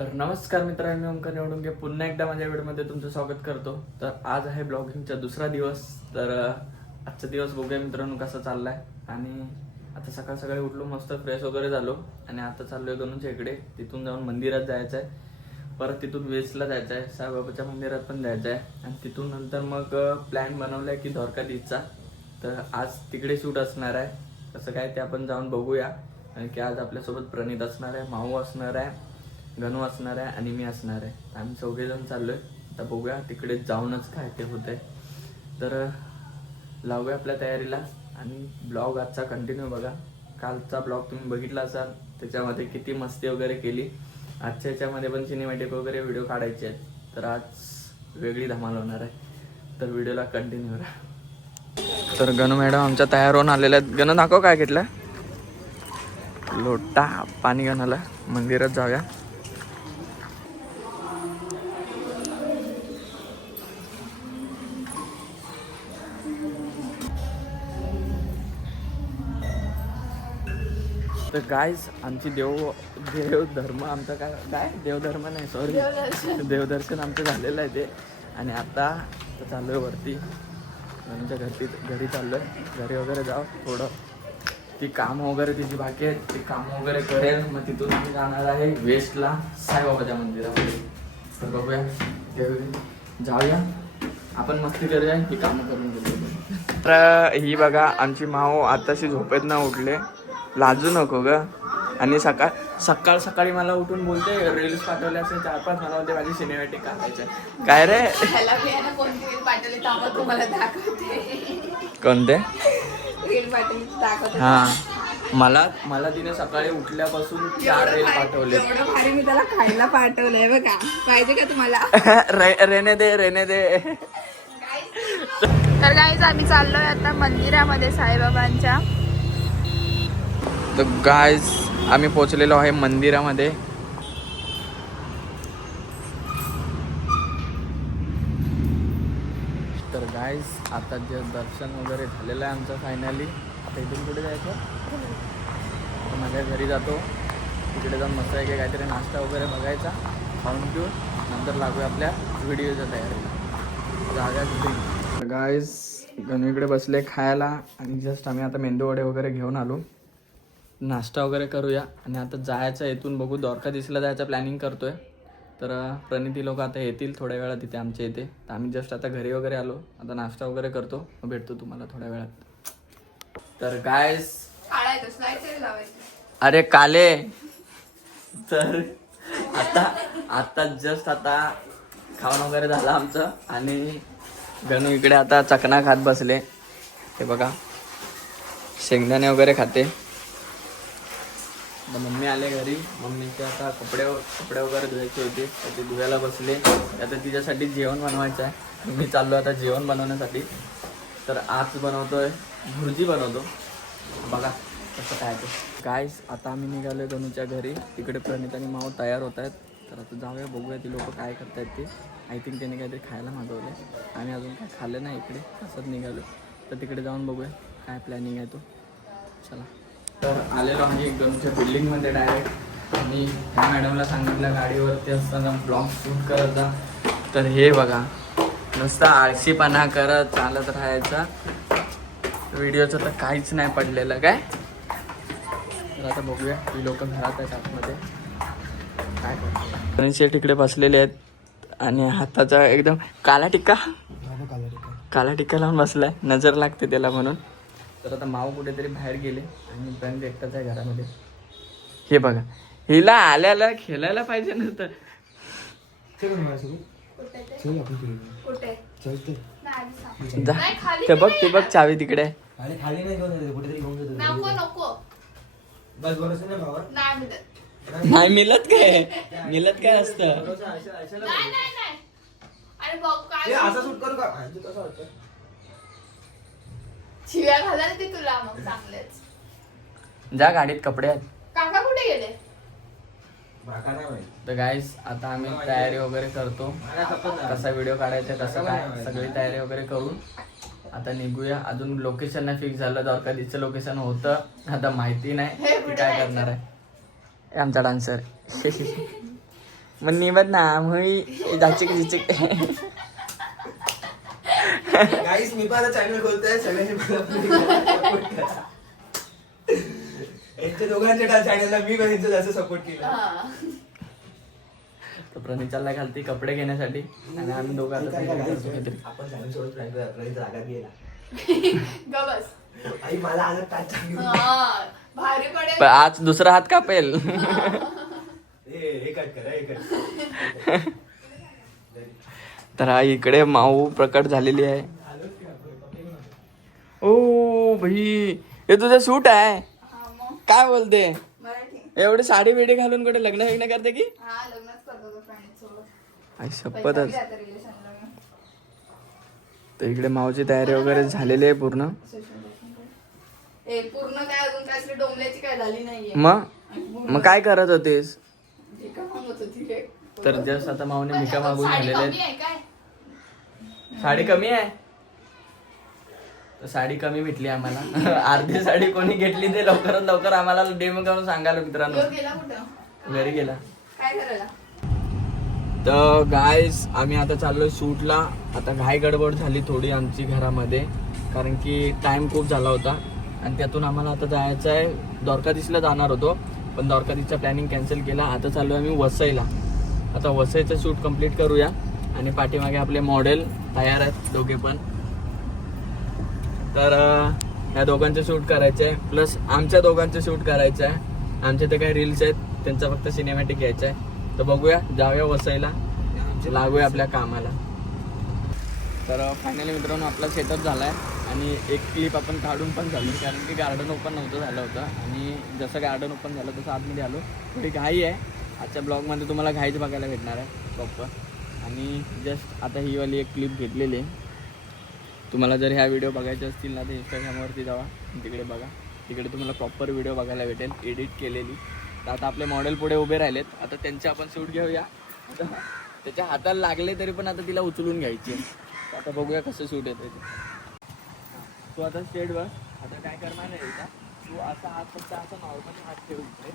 तर नमस्कार मित्रांनो, ओंकार निवडुंगे पुन्हा एकदा माझ्या व्हिडिओमध्ये तुमचं स्वागत करतो. तर आज आहे ब्लॉगिंगचा दुसरा दिवस. तर आजचा दिवस बघूया मित्रांनो कसा चाललाय. आणि आता सकाळ सकाळी उठलो, मस्त फ्रेश वगैरे झालो आणि आता चाललोय गणूच्या इकडे. तिथून जाऊन मंदिरात जायचं आहे, परत तिथून वेस्टला जायचं आहे, साईबाबाच्या मंदिरात पण जायचं आहे आणि तिथून नंतर मग प्लॅन बनवलाय की द्वारकाधीशचा. तर आज तिकडे शूट असणार आहे. कसं काय ते आपण जाऊन बघूया. आणि की आज आपल्यासोबत प्रणित असणार आहे, माऊ असणार आहे, गणू असणार आहे आणि मी असणार आहे. आम्ही चौघेजण चाललोय. आता बघूया तिकडे जाऊनच काय ते होतंय. तर लावूया आपल्या तयारीला आणि ब्लॉग आजचा कंटिन्यू बघा. कालचा ब्लॉग तुम्ही बघितला असाल, त्याच्यामध्ये किती मस्ती वगैरे केली. आजच्या याच्यामध्ये पण सिनेमॅटिक वगैरे व्हिडिओ काढायचे आहेत. तर आज वेगळी धमाल होणार आहे. तर व्हिडिओला कंटिन्यू करा. तर गणू मॅडम आमच्या तयार होऊन आलेल्या आहेत. गणू दाखव काय घेतलं. लोटा पाणी गणाला. मंदिरात जाऊया. तर गाईज आमची देवधर्म आमचा काय देवधर्म नाही, सॉरी, देवदर्शन आमचं झालेलं आहे ते. आणि आता चाललोय वरती आमच्या घरी चाललोय. घरी वगैरे जाऊ, थोडं ती कामं वगैरे तिची बाकी आहेत, ती कामं वगैरे करेल. मग तिथून आम्ही जाणार आहे वेस्टला साईबाबाच्या मंदिरामध्ये. तर बघूया, जाऊया आपण, मस्ती करूया, ही कामं करून घेऊ. तर ही बघा आमची माऊ आताशी झोपेत ना उठले. लाजू नको ग. आणि सकाळी मला उठून बोलते रील्स पाठवले असे 4-5. मला होते माझी सिनेमॅटिक काढायचं. काय रे कोणते हा, मला तिने सकाळी उठल्यापासून 4 रील पाठवले. मी त्याला खायला पाठवलंय बघा, पाहिजे का तुम्हाला? रेने दे. तर गाईज आम्ही चाललोय आता मंदिरामध्ये साईबाबांच्या. तर गाईज आम्ही पोहोचलेलो आहे मंदिरामध्ये. तर गाईज आता जे दर्शन वगैरे झालेलं आहे आमचं फायनली. आता इथून कुठे जायचं, तर माझ्या घरी जातो. तिकडे जाऊन मस्त आहे की काहीतरी नाश्ता वगैरे बघायचा, खाऊन पिऊन नंतर लागूया आपल्या व्हिडिओच्या तयारीला. जागा तिथे गाईज गणू इकडे बसले खायला. आणि जस्ट आम्ही आता मेंदू वडे वगैरे घेऊन आलो. नाश्ता वगैरे करूया आणि आता जायचं इथून बघू, द्वारकाधीशला जायचं प्लॅनिंग करतोय. तर प्रणिती लोक आता येतील थोड्या वेळात तिथे आमच्या इथे. तर आम्ही जस्ट आता घरी वगैरे आलो. आता नाश्ता वगैरे करतो, मग भेटतो तुम्हाला थोड्या वेळात. तर गाईस अरे काले, तर आता जस्ट आता खाऊन वगैरे झालं आमचं. आणि गणू इकडे आता चकना खात बसले. ते बघा शेंगदाणे वगैरे खाते. मम्मी आले घरी. मम्मीचे आता कपडे वगैरे धुवायचे होते, तर ते धुवायला बसले. आता तिच्यासाठी जेवण बनवायचं आहे. मी चाललो आता जेवण बनवण्यासाठी. तर आज बनवतोय भुर्जी बनवतो, बघा कसं काय ते. गाईस आता आम्ही निघालो गणूच्या घरी. तिकडे प्रणित आणि माऊ तयार होत आहेत. तर आता जाऊया, बघूया ती लोक काय करतायत ते. आय थिंक त्यांनी काहीतरी खायला मागवले. आम्ही अजून काय खाल्लं नाही इकडे, असंच निघालो. तर तिकडे जाऊन बघूया काय प्लॅनिंग आहे तो. चला. तर आलेलो आहे गणूच्या बिल्डिंगमध्ये डायरेक्ट. आणि त्या मॅडमला सांगितलं गाडीवरती असताना ब्लॉग शूट करत जा. तर हे बघा नुसता आळशीपणा करत चालत राहायचा. व्हिडिओचं तर काहीच नाही पडलेलं काय. तर आता बघूया, ही लोक घरात आहेत आतमध्ये काय करतात. गणेश शेठ इकडे बसलेले आहेत आणि हाताचा एकदम काला टिक्का लावून बसलाय, नजर लागते त्याला म्हणून. तर आता माऊ कुठेतरी बाहेर गेले आणि प्रणित एकटाच आहे घरामध्ये. हे बघा, हिला आल्याला खेळायला पाहिजे नसतं. जा ते बघ चावी तिकडे. नाही मिळत काय असतं. शिव्या घाला ते तुला मग चांगलेच. जा गाडीत कपडे आहेत. काका कुठे गेले. तर गाईस आता आम्ही तयारी वगैरे करतो, कसा व्हिडिओ काढायचा कसं काय, सगळी तयारी वगैरे करून आता निघूया. अजून लोकेशन नाही फिक्स झालं. द्वारकाधीशचं लोकेशन होतं, आता माहिती नाही काय करणार आहे. आमचा डान्सर मग निवड ना मग जाचिक जिचिक. गाईस मी पण चॅनल खोलतोय, सगळ्यांनी सपोर्ट करा. यांच्या दोघांच्या चॅनलला मी पण यांचं जास्त सपोर्ट केला. तर प्रणिताला घालते कपडे घेण्यासाठी आणि आम्ही दोघं आता तयारी करतो काहीतरी. आपण चॅनल सोडून प्रणित रागात गेला. बस आई मला आज टाच भारी पडेल. पण आज दुसरा हात कापेल. हे कट करा, हे कट. तर हा इकडे माऊ प्रकट झालेली आहे. ओ भाई हे तुझं सूट आहे हा, मग काय बोलते. मराठी. एवढे साडी बिडी घालून कुठे लग्न विग्न करते की. हा, लग्नच करतो तो friend सोबत. आई पैसा शपथच. बी आता relationला मी. तर इकडे माऊची तयारी वगैरे झालेली आहे पूर्ण. ए, पूर्ण काय अजून काय असली डोंबल्याची काय झाली नाहीये. मग काय करत होतीस. भिका मागत होती रे. तर जस्ट आता माऊने भिका मागून साडी झालेले कमी आहेत. आहे काय? साडी कमी आहे. तर साडी कमी भेटली आम्हाला. अर्धी साडी कोणी घेतली ते लवकरात लवकर आम्हाला डेमो करून सांगायला मित्रांनो. यो गेला कुठं? घरी गेला. काय करायला? तर गाईस आम्ही आता चाललोय शूटला. आता घाई गडबड झाली थोडी आमची घरामध्ये, कारण की टाइम खूप झाला होता आणि त्यातून आम्हाला आता जायचं आहे. द्वारकाधीशला जाणार होतो पण द्वारकाधीशचा प्लॅनिंग कॅन्सल केला. आता चाललोय आम्ही वसईला. आता वसईचं शूट कम्प्लीट करूया आणि पाठीमागे आपले मॉडेल तयार आहेत दोघे पण. तर या दोघांचं शूट करायचं आहे, प्लस आमच्या दोघांचं शूट करायचं आहे. आमचे ते काही रील्स आहेत त्यांचा फक्त सिनेमॅटिक घ्यायचं आहे. तर बघूया, जाऊया वसईला, लागूया आपल्या कामाला. तर फायनली मित्रांनो आपला सेटअप झाला आहे आणि एक क्लिप आपण काढून पण झाली, कारण की गार्डन ओपन नव्हतं झालं होतं आणि जसं गार्डन ओपन झालं तसं आतमध्ये आलो. थोडी घाई आहे. आजच्या ब्लॉगमध्ये तुम्हाला घाईच बघायला भेटणार आहे प्रॉपर. आणि जस्ट आता ही वाली एक क्लिप घेतलेली आहे. तुम्हाला जर ह्या व्हिडिओ बघायचे असतील ना तर इंस्टाग्रामवरती जावा, तिकडे बघा. तिकडे तुम्हाला प्रॉपर व्हिडिओ बघायला भेटेल एडिट केलेली. तर आता आपले मॉडेल पुढे उभे राहिलेत. आता त्यांचे आपण शूट घेऊया. त्याच्या हाताला लागले तरी पण आता तिला उचलून घ्यायची. आता बघूया कसं शूट येतं ते. तू आता स्ट्रेट बस. आता काय करणार नाही का, तू असा हात फक्त असा नॉर्मली हात ठेवू इकडे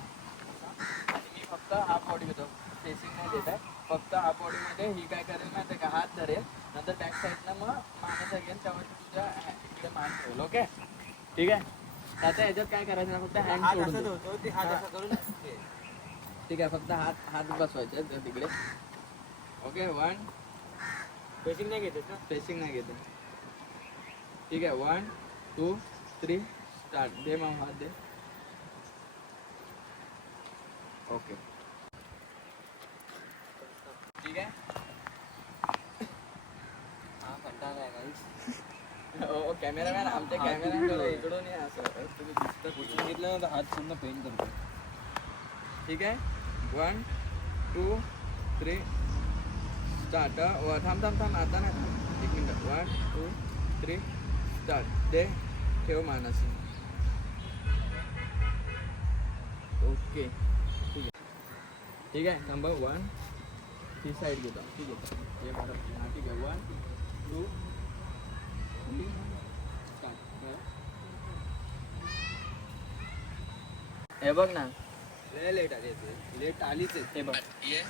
आणि मी फक्त हाफ बॉडी घेतो. फेसिंग नाही देत आहे, फक्त हाफ बॉडीमध्ये ही काय करेल ना ते हात धरेल, नंतर बॅक साईडनं मग मानाचा घेईल, तेव्हा तुझ्या इकडे मान ठेवेल. ओके ठीक आहे. आता ह्याच्यात काय करायचं ना, फक्त हँड सोडून दे. ठीक आहे, फक्त हात बसवायचे तिकडे. ओके 1 फेसिंग नाही घेते ना, फेसिंग नाही घेते. ठीक आहे 1 2 3 स्टार्ट. दे मग हात दे. ओके ठीक आहे. हा कंटाळा आहे गाईस. हो कॅमेरामॅन, आमच्या कॅमेरामॅन इकडून या असं तुम्ही दिसतं घेतलं तर हात पूर्ण पेन करतो. ठीक आहे 1 2 3 स्टार्ट. थांब आता ना, एक मिनिट. 1 2 3 स्टार्ट. दे ठेव मानसी. ओके ठीक आहे. नंबर 1 ही साईड घेतो. ठीक आहे हे बरं. हां ठीक आहे 1 2 3 स्टार्ट. हे बघ ना, लेट आली, लेट आलीच आहे. हे बघ ये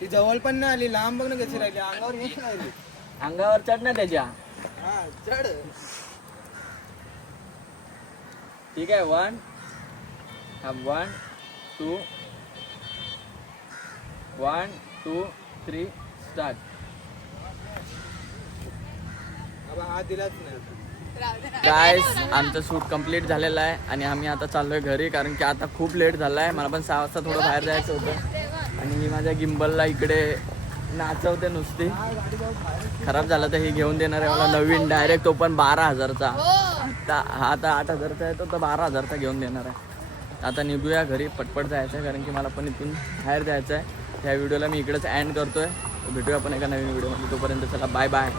ती जवळ पण नाही आली, लांब बघ ना कशी राहिली, अंगावर येत राहिली. अंगावर चढ ना त्याच्या. हा चढ. ठीक आहे 1 2 1 2 3 स्टार्ट. हा दिलाच नाही. गाईस आमचं शूट कंप्लीट झालेलं आहे आणि आम्ही आता चाललोय घरी, कारण की आता खूप लेट झाला आहे. मला पण 6 वाजता थोडं बाहेर जायचं होतं आणि मी माझ्या गिम्बलला इकडे नाचवते नुसती. खराब झालं तर हे घेऊन देणार आहे मला नवीन डायरेक्ट, तो पण 12,000चा. आता हा आता 8,000चा आहे, तो तर 12,000चा घेऊन देणार आहे. आता निघूया घरी, पटपट जायचं आहे कारण की मला पण इथून बाहेर जायचं आहे. ह्या व्हिडिओला मी इकडेच एंड करतोय. भेटूया आपण एका नवीन व्हिडिओमध्ये. तोपर्यंत चला बाय बाय.